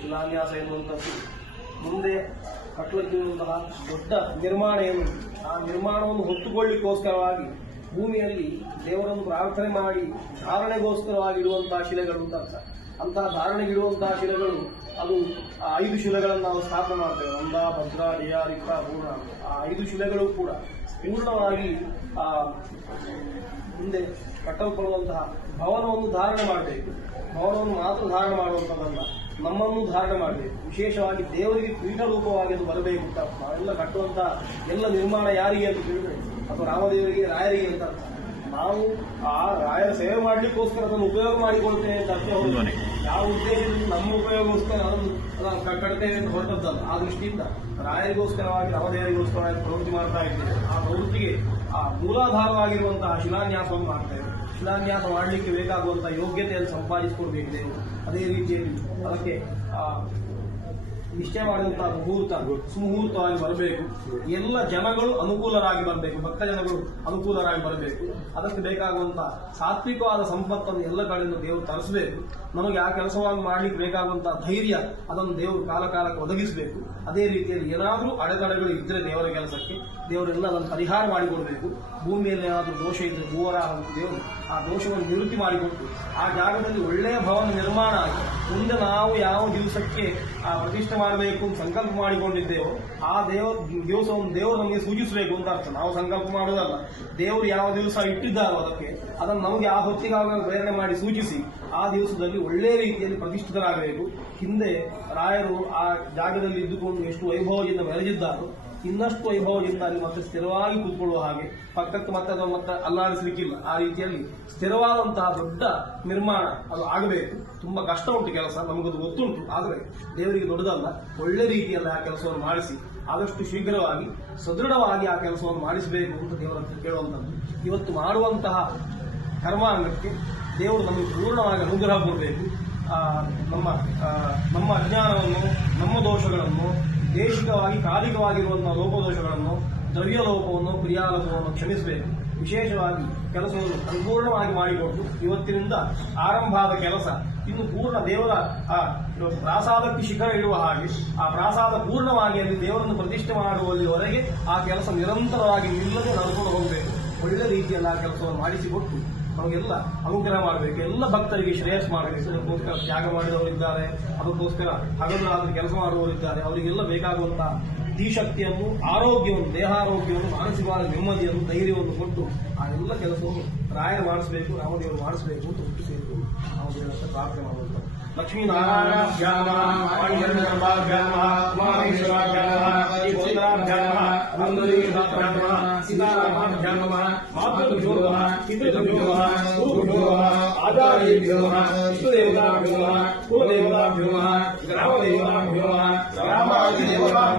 ಶಿಲಾನ್ಯಾಸ ಎನ್ನುವಂಥದ್ದು ಮುಂದೆ ಕಟ್ಟಲಿಕ್ಕಿರುವಂತಹ ದೊಡ್ಡ ನಿರ್ಮಾಣ ಏನು, ಆ ನಿರ್ಮಾಣವನ್ನು ಹೊತ್ತುಕೊಳ್ಳಿಕ್ಕೋಸ್ಕರವಾಗಿ ಭೂಮಿಯಲ್ಲಿ ದೇವರನ್ನು ಪ್ರಾರ್ಥನೆ ಮಾಡಿ ಧಾರಣೆಗೋಸ್ಕರವಾಗಿರುವಂತಹ ಶಿಲೆಗಳು ಅಂತ ಅರ್ಥ. ಅಂತಹ ಧಾರಣೆಗಿಡುವಂತಹ ಶಿಲೆಗಳು ಅದು 5 ಶಿಲೆಗಳನ್ನು ನಾವು ಸ್ಥಾಪನೆ ಮಾಡ್ತೇವೆ. ನಂದ, ಭದ್ರ, ಜಯ, ರಿಕ್ಕ, ಪೂರ್ಣ. ಆ 5 ಶಿಲೆಗಳು ಕೂಡ ಪೂರ್ಣವಾಗಿ ಮುಂದೆ ಕಟ್ಟಲ್ಪಡುವಂತಹ ಭವನವನ್ನು ಧಾರಣೆ ಮಾಡಬೇಕು. ಭವನವನ್ನು ಮಾತ್ರ ಧಾರಣೆ ಮಾಡುವಂಥದ್ದಲ್ಲ, ನಮ್ಮನ್ನು ಧಾರಣೆ ಮಾಡಬೇಕು. ವಿಶೇಷವಾಗಿ ದೇವರಿಗೆ ಪೀಠ ರೂಪವಾಗಿ ಅದು ಬರಬೇಕು ಅಂತ. ನಾವೆಲ್ಲ ಕಟ್ಟುವಂತಹ ಎಲ್ಲ ನಿರ್ಮಾಣ ಯಾರಿಗೆ ಅಂತ ಕೇಳಿದ್ರೆ ಅಥವಾ ರಾಮದೇವರಿಗೆ, ರಾಯರಿಗೆ ಅಂತ ಅರ್ಥ. ನಾವು ಆ ರಾಯರ ಸೇವೆ ಮಾಡಲಿಕ್ಕೋಸ್ಕರ ಅದನ್ನು ಉಪಯೋಗ ಮಾಡಿಕೊಳ್ತೇವೆ ಅಂತ ಅರ್ಥ ಹೊರತು ಯಾವ ಉದ್ದೇಶದಿಂದ ನಮ್ಮ ಉಪಯೋಗಕ್ಕೋಸ್ಕರ ಅದನ್ನು ಕಟ್ತೇವೆ ಅಂತ ಹೊರಟದ್ದಲ್ಲ. ಆ ದೃಷ್ಟಿಯಿಂದ ರಾಯರಿಗೋಸ್ಕರವಾಗಿ, ರಾಮದೇವರಿಗೋಸ್ಕರವಾಗಿ ಪ್ರವೃತ್ತಿ ಮಾಡ್ತಾ ಇದ್ದೇವೆ. ಆ ಪ್ರವೃತ್ತಿಗೆ ಆ ಮೂಲಾಧಾರವಾಗಿರುವಂತಹ ಶಿಲಾನ್ಯಾಸವನ್ನು ಮಾಡ್ತೇವೆ. ಶಿಲಾನ್ಯಾಸ ಮಾಡಲಿಕ್ಕೆ ಬೇಕಾಗುವಂತಹ ಯೋಗ್ಯತೆಯನ್ನು ಸಂಪಾದಿಸಿಕೊಡ್ಬೇಕು ದೇವರು. ಅದೇ ರೀತಿಯಲ್ಲಿ ಅದಕ್ಕೆ ನಿಶ್ಚಯ ಮಾಡಿದಂತಹ ಮುಹೂರ್ತ ಸುಮುಹೂರ್ತವಾಗಿ ಬರಬೇಕು. ಎಲ್ಲ ಜನಗಳು ಅನುಕೂಲರಾಗಿ ಬರಬೇಕು, ಭಕ್ತ ಜನಗಳು ಅನುಕೂಲರಾಗಿ ಬರಬೇಕು. ಅದಕ್ಕೆ ಬೇಕಾಗುವಂತಹ ಸಾತ್ವಿಕವಾದ ಸಂಪತ್ತನ್ನು ಎಲ್ಲ ಕಡೆಯಿಂದ ದೇವರು ತರಿಸಬೇಕು. ನಮಗೆ ಆ ಕೆಲಸವನ್ನು ಮಾಡಲಿಕ್ಕೆ ಬೇಕಾಗುವಂತಹ ಧೈರ್ಯ ಅದನ್ನು ದೇವರು ಕಾಲಕಾಲಕ್ಕೆ ಒದಗಿಸಬೇಕು. ಅದೇ ರೀತಿಯಲ್ಲಿ ಏನಾದರೂ ಅಡೆತಡೆಗಳು ಇದ್ದರೆ ದೇವರ ಕೆಲಸಕ್ಕೆ ದೇವರೆಲ್ಲ ಅದನ್ನು ಪರಿಹಾರ ಮಾಡಿಕೊಡಬೇಕು. ಭೂಮಿಯಲ್ಲಿ ಏನಾದರೂ ದೋಷ ಇದ್ದರೆ ಭೂವರಾಹ ದೇವರು ಆ ದೋಷವನ್ನು ನಿವೃತ್ತಿ ಮಾಡಿಕೊಟ್ಟು ಆ ಜಾಗದಲ್ಲಿ ಒಳ್ಳೆಯ ಭವನ ನಿರ್ಮಾಣ ಆಗಿ ಮುಂದೆ ನಾವು ಯಾವ ದಿವಸಕ್ಕೆ ಪ್ರತಿಷ್ಠೆ ಮಾಡಬೇಕು ಅಂತ ಸಂಕಲ್ಪ ಮಾಡಿಕೊಂಡಿದ್ದೇವೋ ಆ ದಿವಸವನ್ನು ದೇವರು ನಮಗೆ ಸೂಚಿಸಬೇಕು ಅಂತ ಅರ್ಥ. ನಾವು ಸಂಕಲ್ಪ ಮಾಡುವುದಲ್ಲ, ದೇವರು ಯಾವ ದಿವಸ ಇಟ್ಟಿದ್ದಾರೋ ಅದನ್ನು ನಮಗೆ ಆ ಹೊತ್ತಿಗಾಗ ಪ್ರೇರಣೆ ಮಾಡಿ ಸೂಚಿಸಿ ಆ ದಿವಸದಲ್ಲಿ ಒಳ್ಳೆಯ ರೀತಿಯಲ್ಲಿ ಪ್ರತಿಷ್ಠಿತರಾಗಬೇಕು. ಹಿಂದೆ ರಾಯರು ಆ ಜಾಗದಲ್ಲಿ ಇದ್ದುಕೊಂಡು ಎಷ್ಟು ವೈಭವದಿಂದ ಮೆರೆದಿದ್ದಾರೋ ಇನ್ನಷ್ಟು ವೈಭವದಿಂದ ಅಲ್ಲಿ ಮತ್ತೆ ಸ್ಥಿರವಾಗಿ ಕೂತ್ಕೊಳ್ಳುವ ಹಾಗೆ, ಪಕ್ಕಕ್ಕೆ ಮತ್ತೆ ಅದನ್ನು ಮತ್ತೆ ಅಲ್ಲಾಡಿಸಲಿಕ್ಕಿಲ್ಲ. ಆ ರೀತಿಯಲ್ಲಿ ಸ್ಥಿರವಾದಂತಹ ದೊಡ್ಡ ನಿರ್ಮಾಣ ಅದು ಆಗಬೇಕು. ತುಂಬಾ ಕಷ್ಟ ಉಂಟು ಕೆಲಸ, ನಮಗದು ಗೊತ್ತುಂಟು. ಆದರೆ ದೇವರಿಗೆ ದೊಡ್ಡದಲ್ಲ. ಒಳ್ಳೆ ರೀತಿಯಲ್ಲಿ ಆ ಕೆಲಸವನ್ನು ಮಾಡಿಸಿ ಆದಷ್ಟು ಶೀಘ್ರವಾಗಿ ಸದೃಢವಾಗಿ ಆ ಕೆಲಸವನ್ನು ಮಾಡಿಸಬೇಕು ಅಂತ ದೇವರ ಕೇಳುವಂಥದ್ದು. ಇವತ್ತು ಮಾಡುವಂತಹ ಕರ್ಮಾಂಗಕ್ಕೆ ದೇವರು ನಮಗೆ ಪೂರ್ಣವಾಗಿ ಅನುಗ್ರಹ ಕೊಡಬೇಕು. ನಮ್ಮ ಅಜ್ಞಾನವನ್ನು, ನಮ್ಮ ದೋಷಗಳನ್ನು, ದೇಶಿಕವಾಗಿ ಕಾಲಿಕವಾಗಿರುವಂತಹ ಲೋಪದೋಷಗಳನ್ನು, ದ್ರವ್ಯ ಲೋಪವನ್ನು, ಕ್ರಿಯಾಲೋಪವನ್ನು ಕ್ಷಮಿಸಬೇಕು. ವಿಶೇಷವಾಗಿ ಕೆಲಸವನ್ನು ಸಂಪೂರ್ಣವಾಗಿ ಮಾಡಿಕೊಟ್ಟು ಇವತ್ತಿನಿಂದ ಆರಂಭ ಆದ ಕೆಲಸ ಇನ್ನು ಪೂರ್ಣ ದೇವರ ಪ್ರಾಸಾದಕ್ಕೆ ಶಿಖರ ಇಡುವ ಹಾಗೆ ಆ ಪ್ರಾಸಾದ ಪೂರ್ಣವಾಗಿ ಅಲ್ಲಿ ದೇವರನ್ನು ಪ್ರತಿಷ್ಠೆ ಮಾಡುವಲ್ಲಿವರೆಗೆ ಆ ಕೆಲಸ ನಿರಂತರವಾಗಿ ನಿಲ್ಲದೆ ನಡೆದುಕೊಂಡು ಹೋಗಬೇಕು. ಒಳ್ಳೆ ರೀತಿಯಲ್ಲಿ ಆ ಕೆಲಸವನ್ನು ಮಾಡಿಸಿಕೊಟ್ಟು ನಮಗೆಲ್ಲ ಅನುಗ್ರಹ ಮಾಡಬೇಕು. ಎಲ್ಲ ಭಕ್ತರಿಗೆ ಶ್ರೇಯಸ್ ಮಾಡಬೇಕು. ಅದಕ್ಕೋಸ್ಕರ ತ್ಯಾಗ ಮಾಡಿದವರಿದ್ದಾರೆ, ಅದಕ್ಕೋಸ್ಕರ ಹಗಲು ಕೆಲಸ ಮಾಡುವವರಿದ್ದಾರೆ. ಅವರಿಗೆಲ್ಲ ಬೇಕಾಗುವಂತಹ ಧೀಶಕ್ತಿಯನ್ನು, ಆರೋಗ್ಯವನ್ನು, ದೇಹಾರೋಗ್ಯವನ್ನು, ಮಾನಸಿಕವಾದ ನೆಮ್ಮದಿಯನ್ನು, ಧೈರ್ಯವನ್ನು ಕೊಟ್ಟು ಆ ಎಲ್ಲ ಕೆಲಸವನ್ನು ರಾಯರು ಮಾಡಿಸಬೇಕು, ರಾಮದೇವರು ಮಾಡಿಸಬೇಕು ಅಂತ ಹುಟ್ಟು ಸೇರಿತು ರಾಮದೇವರ ಪ್ರಾರ್ಥನೆ ಮಾಡುವಂತ ಲಕ್ಷ್ಮೀನಾರಾಯಣ ಆಚಾರ್ಯೇಭ್ಯೋ ಇಷ್ಟದೇವತಾ